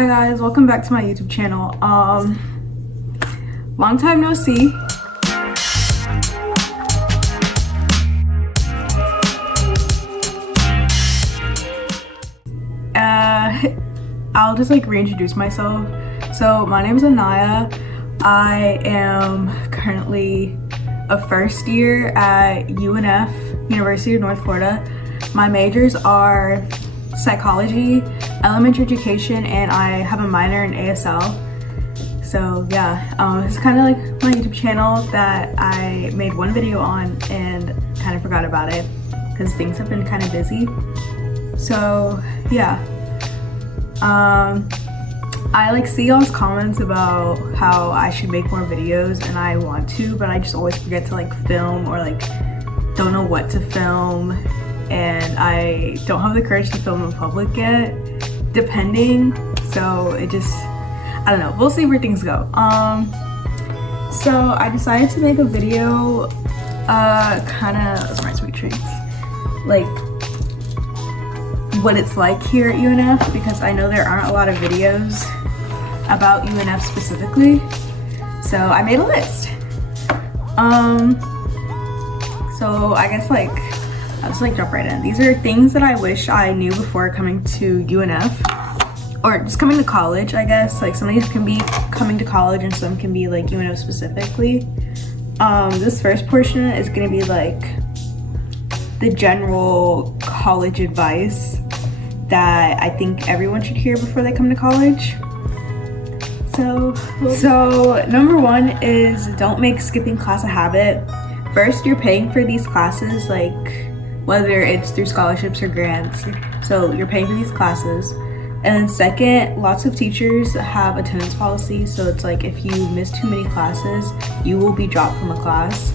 Hi guys, welcome back to my YouTube channel. Long time no see. I'll just like reintroduce myself. So my name is Anaya. I am currently a first year at UNF, University of North Florida. My majors are psychology, elementary education, and I have a minor in ASL. So yeah, it's kind of like my YouTube channel that I made one video on and kind of forgot about it because things have been kind of busy. So yeah, I like see all these comments about how I should make more videos, and I want to, but I just always forget to like film, or like don't know what to film, and I don't have the courage to film in public yet, depending. So it just, I don't know, we'll see where things go. So I decided to make a video, kind of, those are my sweet treats, like what it's like here at UNF, because I know there aren't a lot of videos about UNF specifically. So I made a list. So I guess like, I'll just like jump right in. These are things that I wish I knew before coming to UNF, or just coming to college, I guess. Like some of these can be coming to college and some can be like UNF specifically. This first portion is gonna be like the general college advice that I think everyone should hear before they come to college. So number one is don't make skipping class a habit. First, you're paying for these classes, like whether it's through scholarships or grants. So you're paying for these classes. And then second, lots of teachers have attendance policies. So it's like if you miss too many classes, you will be dropped from a class.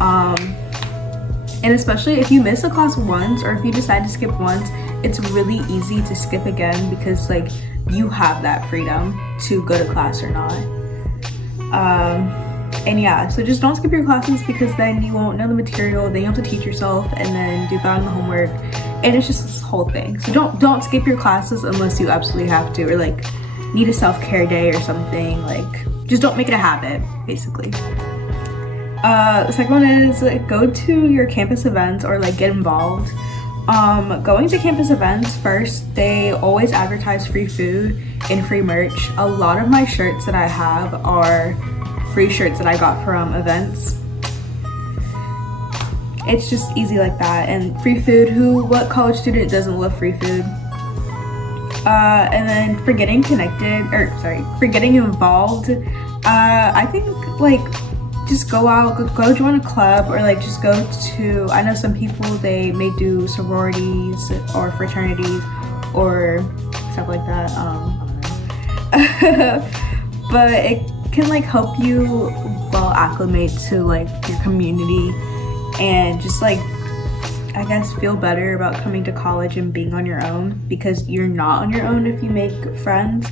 And especially if you miss a class once, or if you decide to skip once, it's really easy to skip again because like you have that freedom to go to class or not. And yeah, so just don't skip your classes, because then you won't know the material, then you have to teach yourself and then do that on the homework, and it's just this whole thing. So don't skip your classes unless you absolutely have to, or like need a self-care day or something. Like just don't make it a habit, basically. The second one is like, go to your campus events or like get involved. Going to campus events, first, they always advertise free food and free merch. A lot of my shirts that I have are free shirts that I got from events. It's just easy like that. And free food, what college student doesn't love free food? And then for getting for getting involved, I think like just go out, go join a club, or like just go to, I know some people, they may do sororities or fraternities or stuff like that. But it can like help you well acclimate to like your community, and just like, I guess, feel better about coming to college and being on your own, because you're not on your own if you make friends.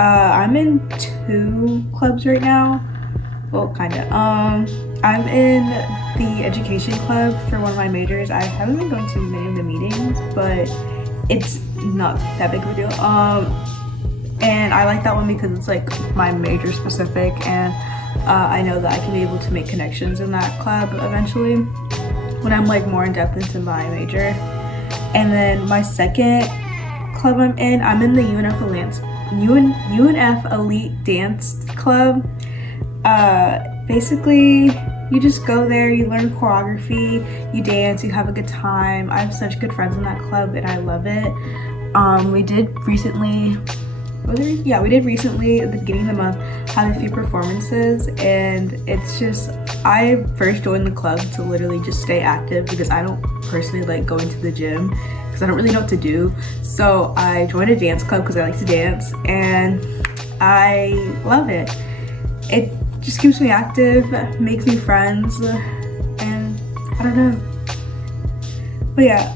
I'm in 2 clubs right now. Well, kind of. I'm in the education club for one of my majors. I haven't been going to many of the meetings, but it's not that big of a deal. And I like that one because it's like my major specific, and I know that I can be able to make connections in that club eventually when I'm like more in depth into my major. And then my second club I'm in the UNF Elite Dance Club. Basically you just go there, you learn choreography, you dance, you have a good time. I have such good friends in that club and I love it. We did recently at the beginning of the month have a few performances, and it's just, I first joined the club to literally just stay active because I don't personally like going to the gym because I don't really know what to do. So I joined a dance club because I like to dance, and I love it. It just keeps me active, makes me friends, and I don't know. But yeah,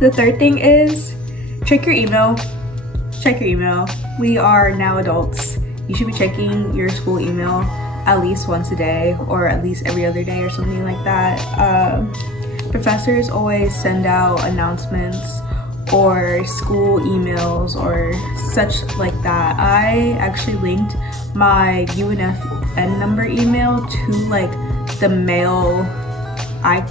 the third thing is check your email. We are now adults. You should be checking your school email at least once a day, or at least every other day or something like that. Professors always send out announcements or school emails or such like that. I actually linked my UNFN number email to like the mail app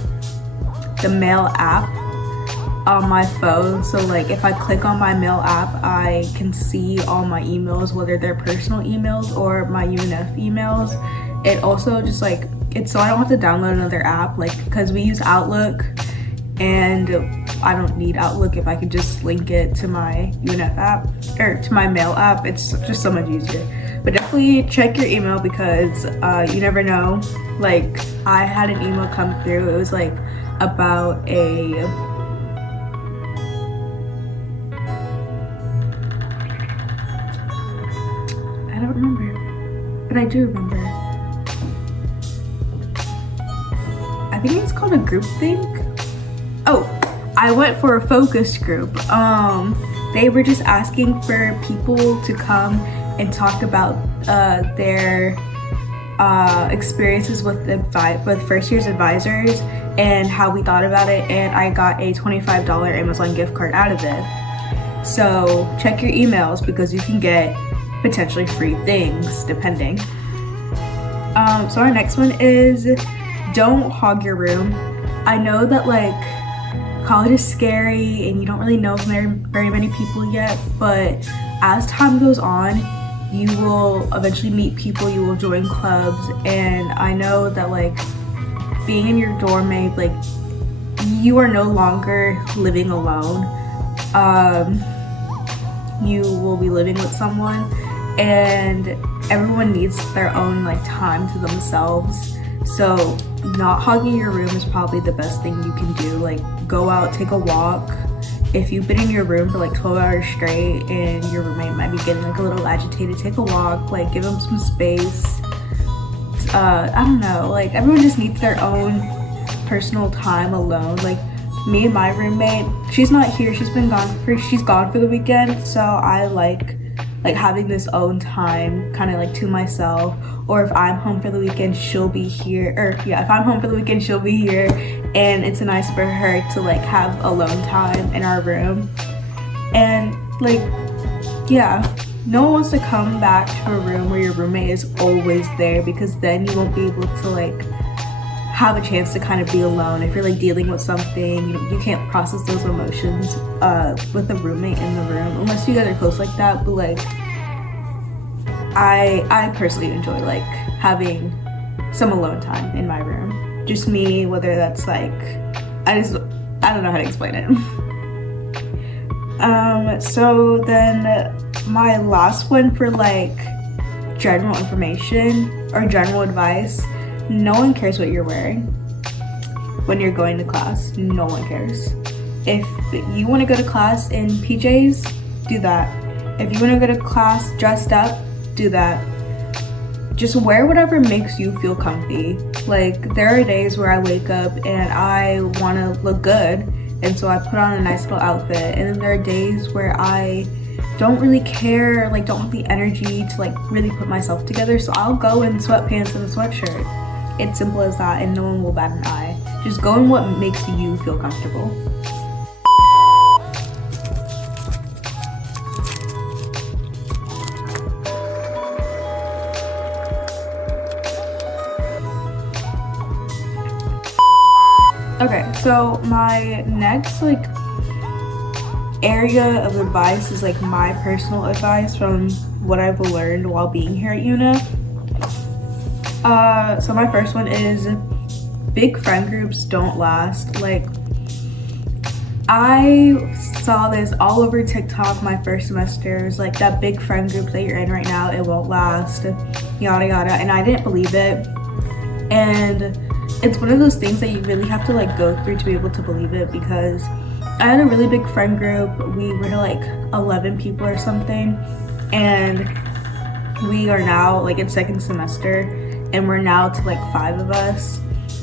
on my phone. So like if I click on my mail app, I can see all my emails, whether they're personal emails or my UNF emails. It also just like, it's so I don't have to download another app, like because we use Outlook and I don't need Outlook. If I could just link it to my UNF app or to my mail app, it's just so much easier. But definitely check your email because you never know. Like I had an email come through, it was like about a I don't remember, but I do remember. I think it's called a group think. Oh, I went for a focus group. They were just asking for people to come and talk about their experiences with first year's advisors and how we thought about it, and I got a $25 Amazon gift card out of it. So check your emails because you can get potentially free things depending. So our next one is don't hog your room. I know that like college is scary and you don't really know very many people yet, but as time goes on, you will eventually meet people, you will join clubs, and I know that like being in your dorm mate, like you are no longer living alone. You will be living with someone, and everyone needs their own like time to themselves. So not hogging your room is probably the best thing you can do. Like go out, take a walk. If you've been in your room for like 12 hours straight and your roommate might be getting like a little agitated, take a walk, like give them some space. I don't know, like everyone just needs their own personal time alone. Like me and my roommate, she's not here, she's gone for the weekend, so I like having this own time kind of like to myself. Or if I'm home for the weekend, she'll be here, if I'm home for the weekend, she'll be here, and it's nice for her to like have alone time in our room. And like, yeah, no one wants to come back to a room where your roommate is always there, because then you won't be able to like have a chance to kind of be alone. If you're like dealing with something, you can't process those emotions with a roommate in the room, unless you guys are close like that. But like I personally enjoy like having some alone time in my room, just me, whether that's like I don't know how to explain it. So then my last one for like general information or general advice: no one cares what you're wearing when you're going to class. No one cares. If you want to go to class in PJs, do that. If you want to go to class dressed up, do that. Just wear whatever makes you feel comfy. Like there are days where I wake up and I want to look good, and so I put on a nice little outfit, and then there are days where I don't really care, like don't have the energy to like really put myself together, so I'll go in sweatpants and a sweatshirt. It's simple as that, and no one will bat an eye. Just go in what makes you feel comfortable. Okay, so my next like area of advice is like my personal advice from what I've learned while being here at UNF. So my first one is big friend groups don't last. Like I saw this all over TikTok my first semester. It was like that big friend group that you're in right now, it won't last, yada yada, and I didn't believe it. And it's one of those things that you really have to like go through to be able to believe it, because I had a really big friend group. We were like 11 people or something, and we are now like in second semester, and we're now to like 5 of us,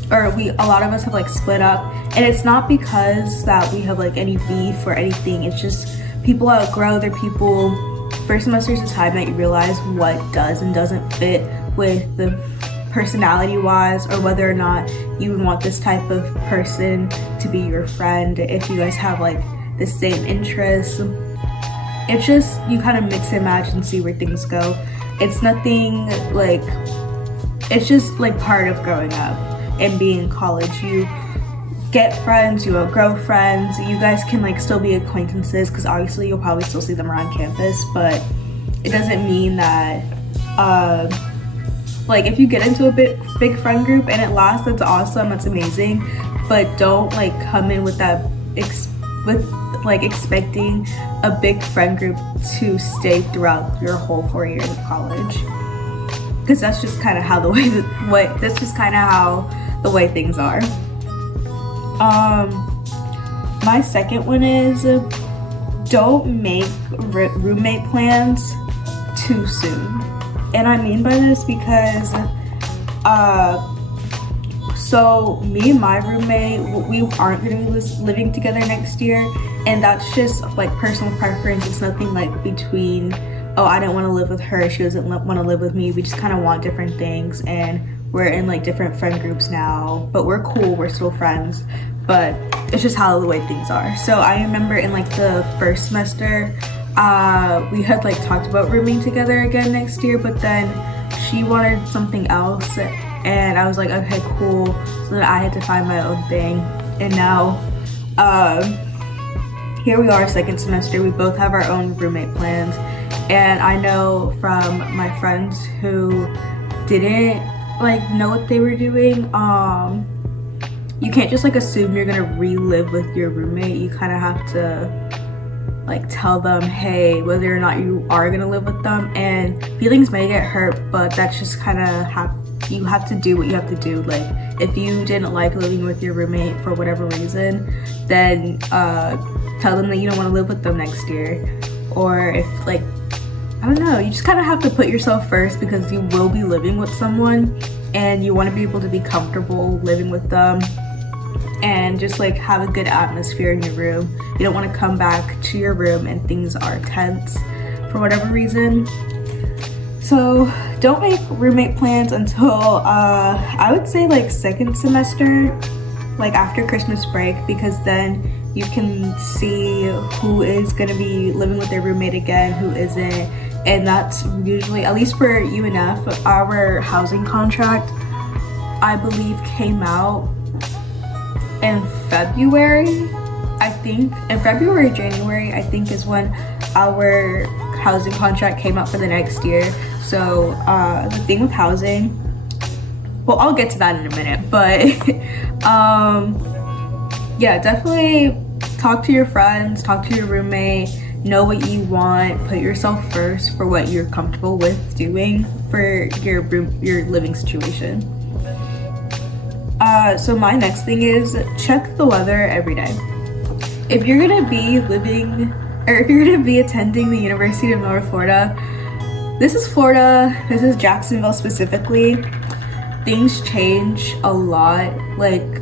or a lot of us have like split up. And it's not because that we have like any beef or anything, it's just people outgrow their people. First semester is a time that you realize what does and doesn't fit with the personality wise, or whether or not you would want this type of person to be your friend. If you guys have like the same interests. It's just, you kind of mix and match and see where things go. It's nothing like, it's just like part of growing up and being in college. You get friends, you outgrow friends, you guys can like still be acquaintances because obviously you'll probably still see them around campus, but it doesn't mean that like if you get into a big friend group and it lasts, that's awesome, that's amazing, but don't like come in with that expecting a big friend group to stay throughout your whole 4 years of college, because that's just kind of how the way things are. My second one is don't make roommate plans too soon. And I mean by this because so me and my roommate, we aren't going to be living together next year, and that's just like personal preference. It's nothing like between, oh, I didn't want to live with her, she doesn't want to live with me. We just kind of want different things, and we're in like different friend groups now, but we're cool, we're still friends, but it's just how the way things are. So I remember in like the first semester, we had like talked about rooming together again next year, but then she wanted something else, and I was like, okay, cool. So then I had to find my own thing, and now here we are, second semester. We both have our own roommate plans, and I know from my friends who didn't like know what they were doing, you can't just like assume you're gonna relive with your roommate. You kind of have to like tell them, hey, whether or not you are gonna live with them, and feelings may get hurt, but that's just kind of you have to do what you have to do. Like if you didn't like living with your roommate for whatever reason, then tell them that you don't want to live with them next year. Or if like, I don't know, you just kind of have to put yourself first, because you will be living with someone and you want to be able to be comfortable living with them and just like have a good atmosphere in your room. You don't want to come back to your room and things are tense for whatever reason. So don't make roommate plans until I would say like second semester, like after Christmas break, because then you can see who is going to be living with their roommate again, who isn't. And that's usually, at least for UNF, our housing contract, I believe, came out in February, I think. In February, January, I think, is when our housing contract came out for the next year. So the thing with housing, well, I'll get to that in a minute, but yeah, definitely talk to your friends, talk to your roommate, know what you want, put yourself first for what you're comfortable with doing for your living situation. So my next thing is check the weather every day. If you're gonna be attending the University of North Florida, this is Jacksonville specifically, things change a lot. Like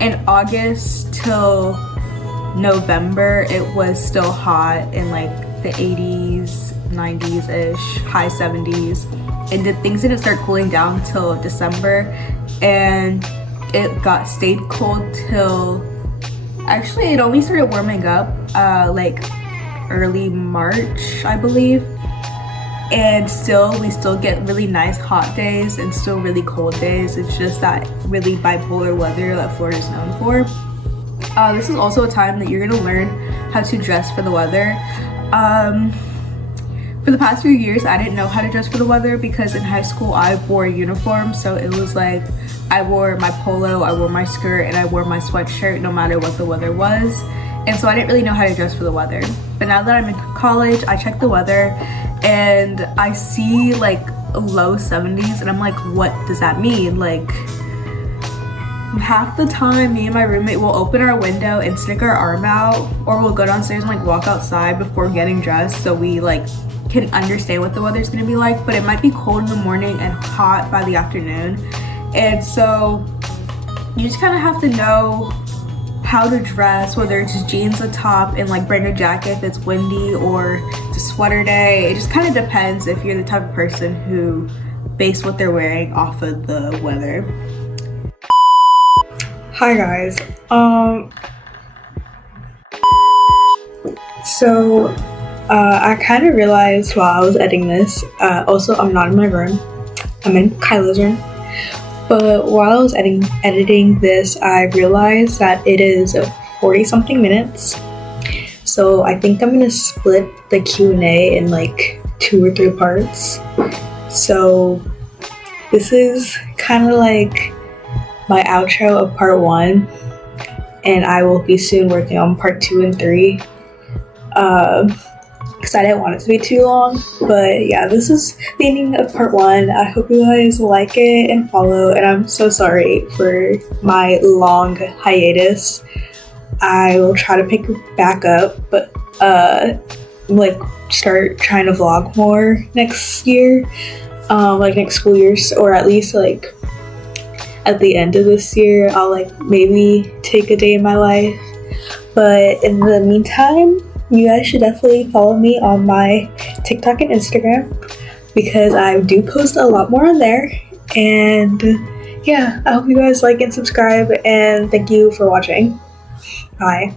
in August till November, it was still hot in like the 80s, 90s-ish, high 70s. And things didn't start cooling down till December, and it stayed cold till, actually it only started warming up like early March, I believe. And we still get really nice hot days and still really cold days. It's just that really bipolar weather that Florida is known for. This is also a time that you're gonna learn how to dress for the weather. For the past few years, I didn't know how to dress for the weather because in high school I wore a uniform, so it was like I wore my polo, I wore my skirt, and I wore my sweatshirt no matter what the weather was. And so I didn't really know how to dress for the weather. But now that I'm in college, I check the weather and I see like low 70s, and I'm like, what does that mean? Like, half the time me and my roommate will open our window and stick our arm out, or we'll go downstairs and like walk outside before getting dressed so we like can understand what the weather's gonna be like. But it might be cold in the morning and hot by the afternoon, and so you just kind of have to know how to dress, whether it's just jeans, a top, and like bring a jacket if it's windy, or it's a sweater day. It just kind of depends if you're the type of person who base what they're wearing off of the weather. Hi guys, So I kind of realized while I was editing this, also I'm not in my room, I'm in Kyla's room, but while I was editing this, I realized that it is 40 something minutes. So I think I'm gonna split the Q&A in like 2 or 3 parts. So this is kind of like my outro of part 1, and I will be soon working on part 2 and 3 because I didn't want it to be too long. But yeah, this is the ending of part 1. I hope you guys like it and follow, and I'm so sorry for my long hiatus. I will try to pick back up, but like start trying to vlog more next year, like next school year, or at least like at the end of this year I'll like maybe take a day in my life. But in the meantime, you guys should definitely follow me on my TikTok and Instagram because I do post a lot more on there. And yeah, I hope you guys like and subscribe, and thank you for watching. Bye.